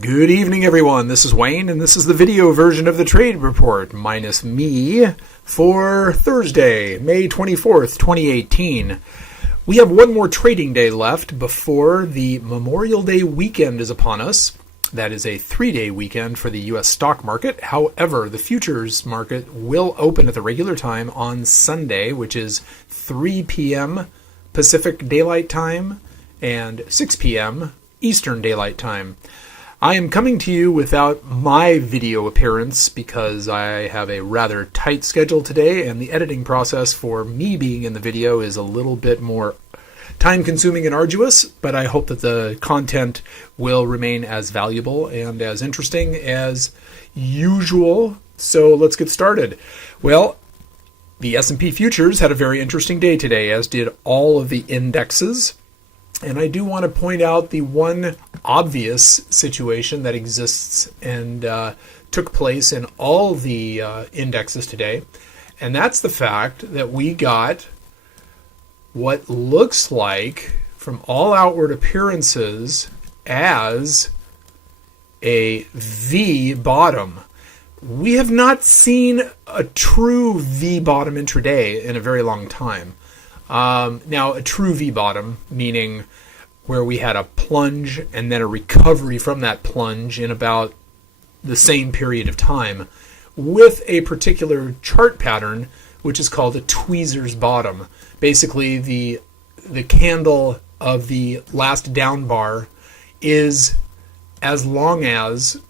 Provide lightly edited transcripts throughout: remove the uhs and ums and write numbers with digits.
Good evening, everyone. This is Wayne, and this is the video version of the trade report, minus me, for Thursday, May 24th, 2018. We have one more trading day left before the Memorial Day weekend is upon us. That is a 3-day weekend for the U.S. stock market. However, the futures market will open at the regular time on Sunday, which is 3 p.m. Pacific Daylight Time and 6 p.m. Eastern Daylight Time. I am coming to you without my video appearance because I have a rather tight schedule today, and the editing process for me being in the video is a little bit more time-consuming and arduous, but I hope that the content will remain as valuable and as interesting as usual. So let's get started. Well, the S&P futures had a very interesting day today, as did all of the indexes. And I do want to point out the one obvious situation that exists and took place in all the indexes today. And that's the fact that we got what looks like, from all outward appearances, as a V bottom. We have not seen a true V bottom intraday in a very long time. Now, a true V bottom, meaning where we had a plunge and then a recovery from that plunge in about the same period of time, with a particular chart pattern, which is called a tweezer's bottom. Basically, the candle of the last down bar is as long as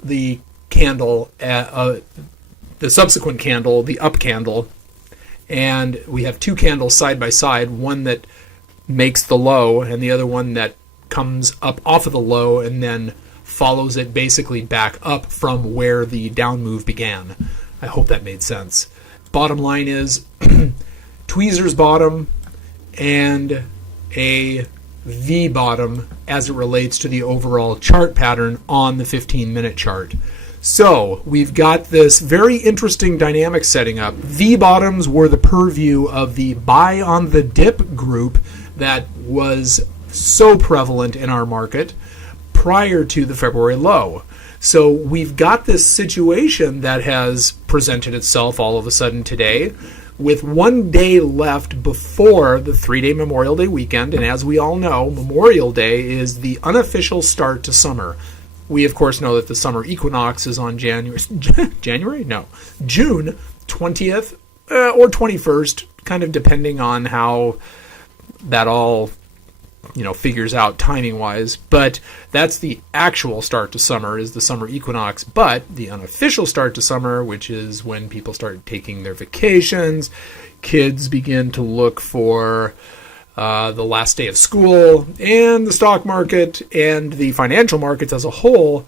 the candle, the subsequent candle, the up candle. And we have two candles side by side, one that makes the low and the other one that comes up off of the low and then follows it basically back up from where the down move began. I hope that made sense. Bottom line is tweezer's bottom and a V bottom as it relates to the overall chart pattern on the 15-minute chart. So we've got this very interesting dynamic setting up. V-bottoms were the purview of the buy on the dip group that was so prevalent in our market prior to the February low. So we've got this situation that has presented itself all of a sudden today with 1 day left before the 3-day Memorial Day weekend. And as we all know, Memorial Day is the unofficial start to summer. We, of course, know that the summer equinox is on June 20th or 21st, kind of depending on how that all, figures out timing-wise. But that's the actual start to summer, is the summer equinox. But the unofficial start to summer, which is when people start taking their vacations, kids begin to look for the last day of school, and the stock market and the financial markets as a whole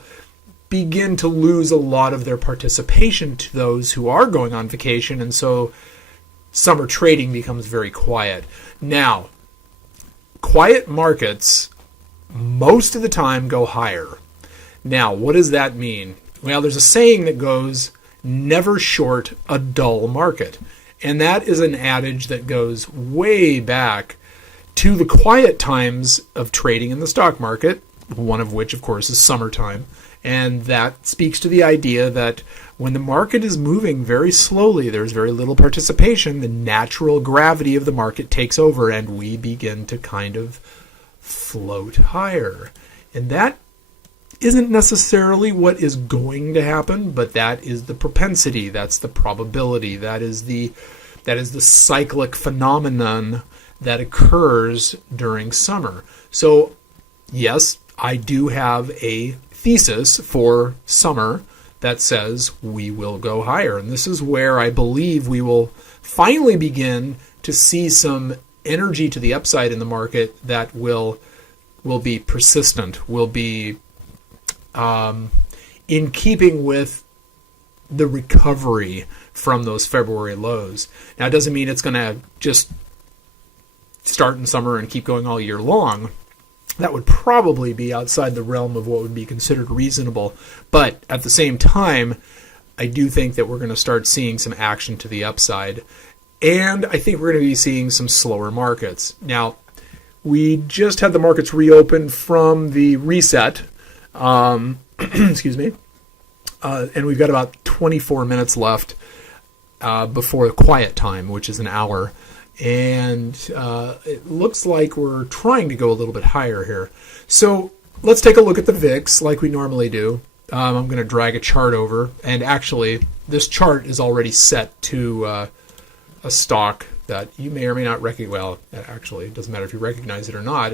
begin to lose a lot of their participation to those who are going on vacation, and so summer trading becomes very quiet. Now, quiet markets most of the time go higher. Now, what does that mean? Well, there's a saying that goes, never short a dull market, and that is an adage that goes way back to the quiet times of trading in the stock market, one of which, of course, is summertime. And that speaks to the idea that when the market is moving very slowly, there's very little participation, the natural gravity of the market takes over and we begin to kind of float higher. And that isn't necessarily what is going to happen, but that is the propensity, that's the probability, that is the cyclic phenomenon that occurs during summer. So, yes, I do have a thesis for summer that says we will go higher. And this is where I believe we will finally begin to see some energy to the upside in the market that will be persistent, will be in keeping with the recovery from those February lows. Now, it doesn't mean it's going to just start in summer and keep going all year long. That would probably be outside the realm of what would be considered reasonable. But at the same time, I do think that we're going to start seeing some action to the upside. And I think we're going to be seeing some slower markets. Now, we just had the markets reopen from the reset Excuse me. And we've got about 24 minutes left before the quiet time, which is an hour. And it looks like we're trying to go a little bit higher here. So let's take a look at the VIX like we normally do. I'm going to drag a chart over. And actually, this chart is already set to a stock that you may or may not recognize. Well, actually, it doesn't matter if you recognize it or not.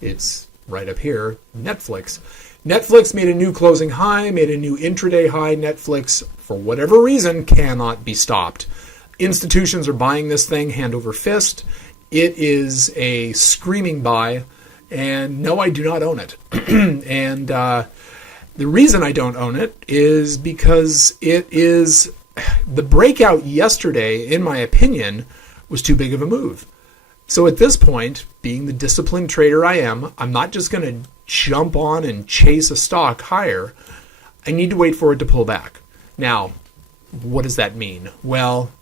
It's right up here, Netflix. Netflix made a new closing high, made a new intraday high. Netflix, for whatever reason, cannot be stopped. Institutions are buying this thing hand over fist. It is a screaming buy, and no, I do not own it. And the reason I don't own it is because the breakout yesterday, in my opinion, was too big of a move. So at this point, being the disciplined trader I am, I'm not just going to jump on and chase a stock higher. I need to wait for it to pull back. Now, what does that mean? Well,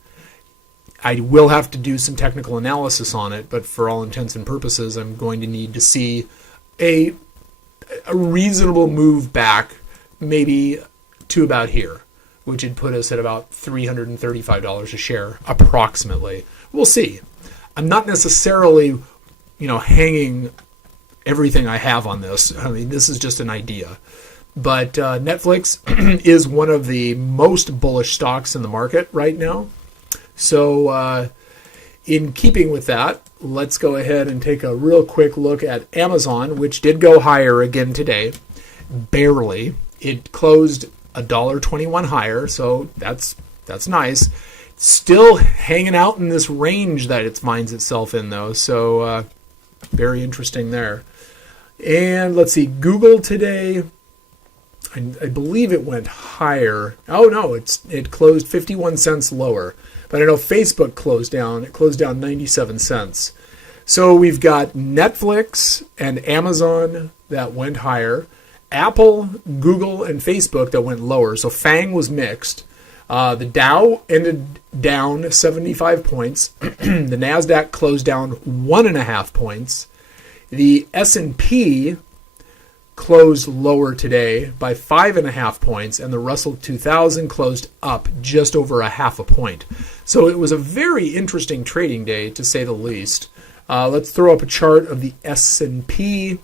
I will have to do some technical analysis on it, but for all intents and purposes, I'm going to need to see a reasonable move back, maybe to about here, which would put us at about $335 a share, approximately. We'll see. I'm not necessarily, hanging everything I have on this. I mean, this is just an idea. But Netflix is one of the most bullish stocks in the market right now. So in keeping with that, let's go ahead and take a real quick look at Amazon, which did go higher again today. Barely. It closed $1.21 higher, so that's nice. Still hanging out in this range that it finds itself in, though. So very interesting there. And let's see, Google today, I believe it went higher. Oh no, it closed 51 cents lower. But I know Facebook closed down. It closed down 97 cents. So we've got Netflix and Amazon that went higher. Apple, Google, and Facebook that went lower. So FANG was mixed. The Dow ended down 75 points. The NASDAQ closed down 1.5 points. The S&P closed lower today by 5.5 points, and the Russell 2000 closed up just over 0.5 point. So it was a very interesting trading day, to say the least. Let's throw up a chart of the S&P,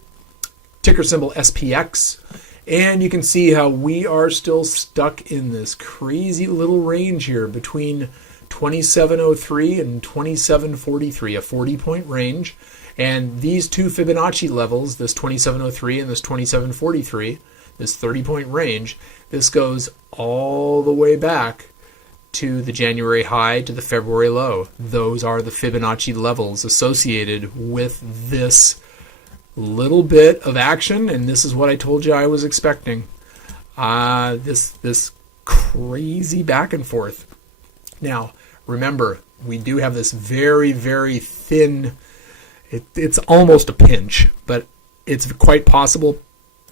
ticker symbol SPX, and you can see how we are still stuck in this crazy little range here between 2703 and 2743, a 40-point range. And these two Fibonacci levels, this 2703 and this 2743, this 30-point range, this goes all the way back to the January high to the February low. Those are the Fibonacci levels associated with this little bit of action, and this is what I told you I was expecting. This crazy back and forth. Now, remember, we do have this very, very thin... It's almost a pinch, but it's quite possible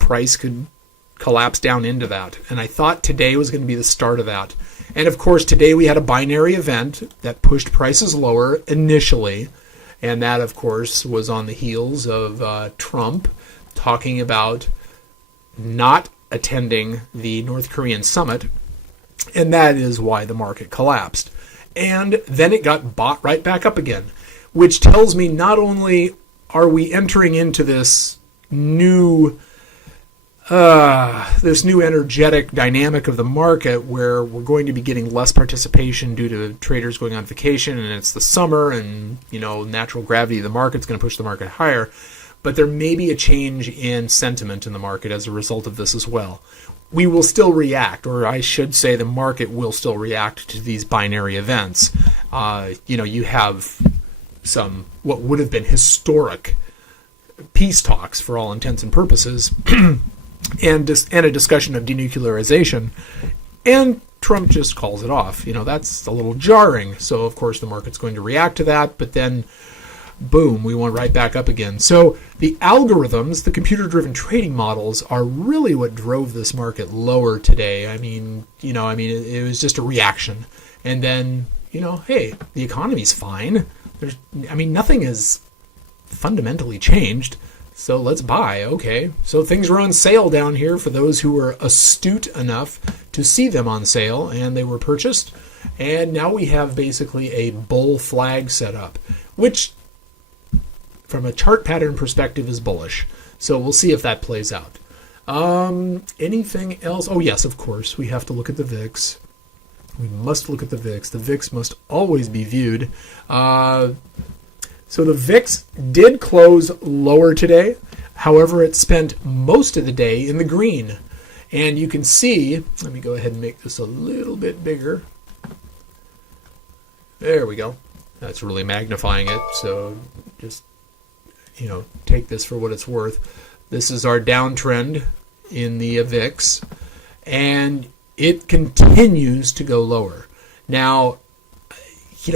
price could collapse down into that. And I thought today was going to be the start of that. And of course, today we had a binary event that pushed prices lower initially. And that, of course, was on the heels of Trump talking about not attending the North Korean summit. And that is why the market collapsed. And then it got bought right back up again, which tells me not only are we entering into this new energetic dynamic of the market where we're going to be getting less participation due to traders going on vacation, and it's the summer, and natural gravity of the market's going to push the market higher, but there may be a change in sentiment in the market as a result of this as well. We will still react, or I should say the market will still react to these binary events. You have some what would have been historic peace talks for all intents and purposes, and a discussion of denuclearization, and Trump just calls it off. That's a little jarring. So of course the market's going to react to that, but then boom, we went right back up again. So the algorithms, the computer-driven trading models, are really what drove this market lower today. It was just a reaction, and then hey, the economy's fine. Nothing has fundamentally changed. So let's buy. Okay. So things were on sale down here for those who were astute enough to see them on sale, and they were purchased. And now we have basically a bull flag set up, which from a chart pattern perspective is bullish. So we'll see if that plays out. Anything else? Oh, yes, of course. We have to look at the VIX. We must look at the VIX. The VIX must always be viewed. So the VIX did close lower today. However, it spent most of the day in the green. And you can see, let me go ahead and make this a little bit bigger. There we go. That's really magnifying it. So just, take this for what it's worth. This is our downtrend in the VIX. And it continues to go lower. Now,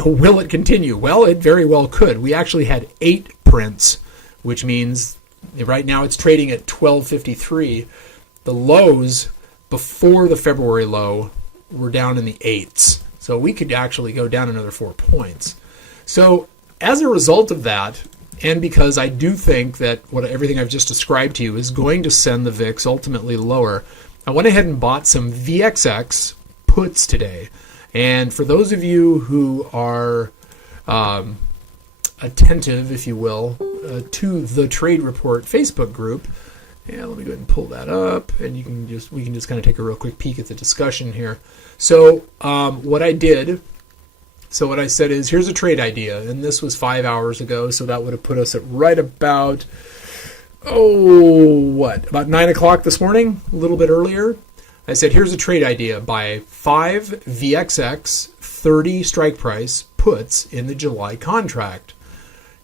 will it continue? Well, it very well could. We actually had 8 prints, which means right now it's trading at 12.53. The lows before the February low were down in the 8s. So we could actually go down another 4 points. So as a result of that, and because I do think that everything I've just described to you is going to send the VIX ultimately lower, I went ahead and bought some VXX puts today. And for those of you who are attentive, if you will, to the Trade Report Facebook group, let me go ahead and pull that up, and we can just kind of take a real quick peek at the discussion here. So what I said is, here's a trade idea, and this was 5 hours ago, so that would have put us at right about about 9 o'clock this morning, a little bit earlier. I said, here's a trade idea. Buy 5 VXX 30 strike price puts in the July contract.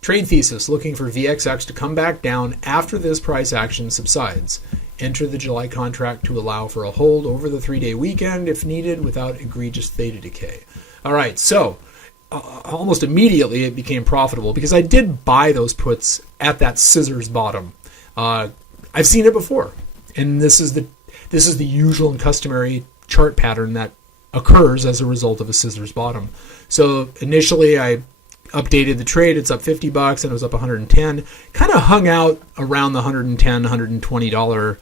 Trade thesis, looking for VXX to come back down after this price action subsides. Enter the July contract to allow for a hold over the 3-day weekend if needed without egregious theta decay. All right, so almost immediately it became profitable because I did buy those puts at that scissors bottom. I've seen it before, and this is the usual and customary chart pattern that occurs as a result of a scissors bottom. So initially I updated the trade. It's up $50 and it was up 110. Kind of hung out around the $110, $120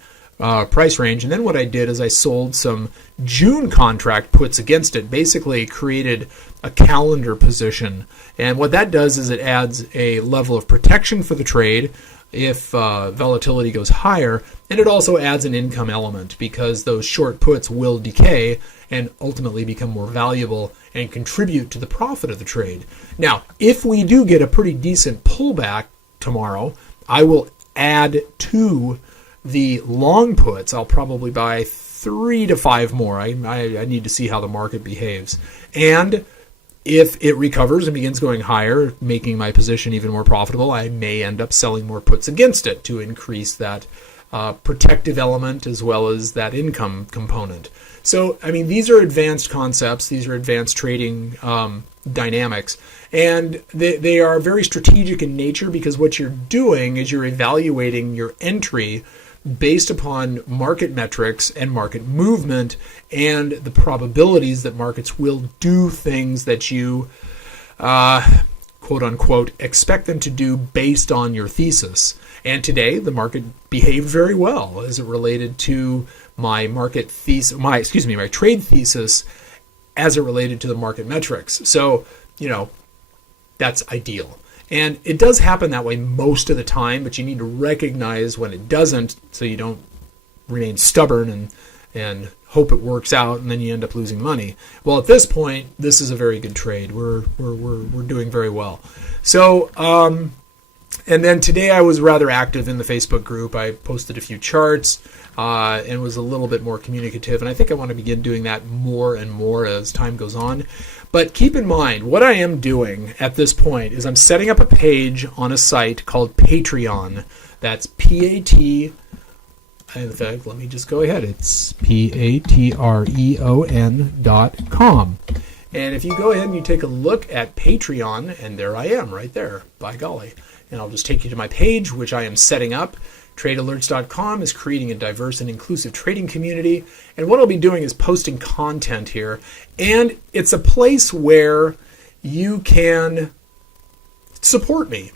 price range. And then what I did is I sold some June contract puts against it, basically created a calendar position. And what that does is it adds a level of protection for the trade if volatility goes higher, and it also adds an income element because those short puts will decay and ultimately become more valuable and contribute to the profit of the trade. Now, if we do get a pretty decent pullback tomorrow, I will add to the long puts. I'll probably buy 3 to 5 more. I need to see how the market behaves. And if it recovers and begins going higher, making my position even more profitable, I may end up selling more puts against it to increase that protective element as well as that income component. So, these are advanced concepts. These are advanced trading dynamics. And they are very strategic in nature because what you're doing is you're evaluating your entry based upon market metrics and market movement and the probabilities that markets will do things that you, quote unquote, expect them to do based on your thesis. And today the market behaved very well as it related to my trade thesis as it related to the market metrics. So, that's ideal. And it does happen that way most of the time, but you need to recognize when it doesn't so you don't remain stubborn and hope it works out and then you end up losing money. Well, at this point, this is a very good trade. We're doing very well. So, and then today I was rather active in the Facebook group. I posted a few charts and was a little bit more communicative. And I think I want to begin doing that more and more as time goes on. But keep in mind, what I am doing at this point is I'm setting up a page on a site called Patreon. That's P-A-T. In fact, let me just go ahead. It's Patreon.com. And if you go ahead and you take a look at Patreon, and there I am right there, by golly. And I'll just take you to my page, which I am setting up. TradeAlerts.com is creating a diverse and inclusive trading community. And what I'll be doing is posting content here. And it's a place where you can support me.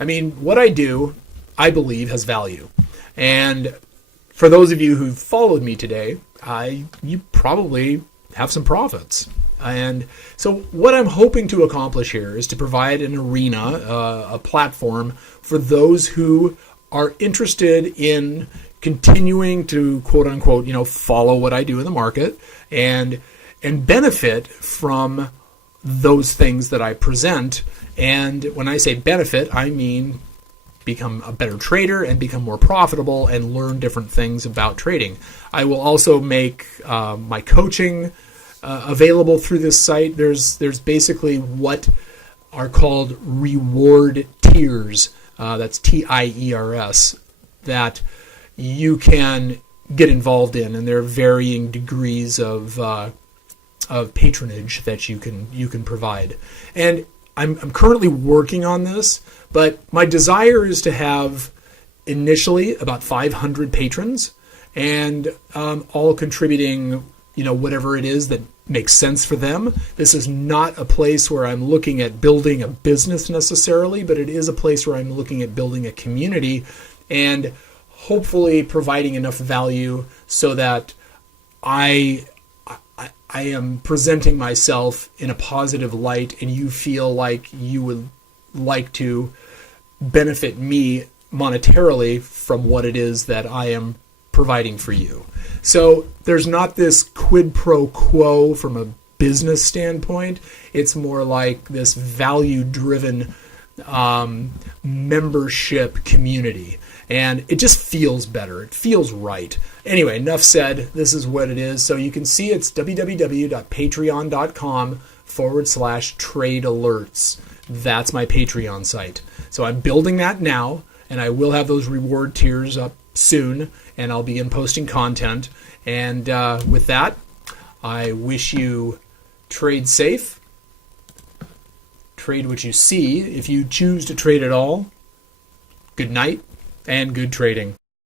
What I do I believe has value. And for those of you who've followed me today, you probably have some profits. And so what I'm hoping to accomplish here is to provide an arena, a platform for those who are interested in continuing to quote unquote, follow what I do in the market and benefit from those things that I present. And when I say benefit, I mean become a better trader and become more profitable and learn different things about trading. I will also make my coaching available through this site. There's basically what are called reward tiers. That's TIERS that you can get involved in, and there are varying degrees of patronage that you can provide. And I'm currently working on this, but my desire is to have initially about 500 patrons, and all contributing, whatever it is that makes sense for them. This is not a place where I'm looking at building a business necessarily, but it is a place where I'm looking at building a community and hopefully providing enough value so that I am presenting myself in a positive light and you feel like you would like to benefit me monetarily from what it is that I am providing for you. So there's not this quid pro quo from a business standpoint. It's more like this value-driven membership community. And it just feels better. It feels right. Anyway, enough said. This is what it is. So you can see it's www.patreon.com/TradeAlerts. That's my Patreon site. So I'm building that now, and I will have those reward tiers up soon, and I'll begin posting content. And with that, I wish you trade safe. Trade what you see. If you choose to trade at all, good night and good trading.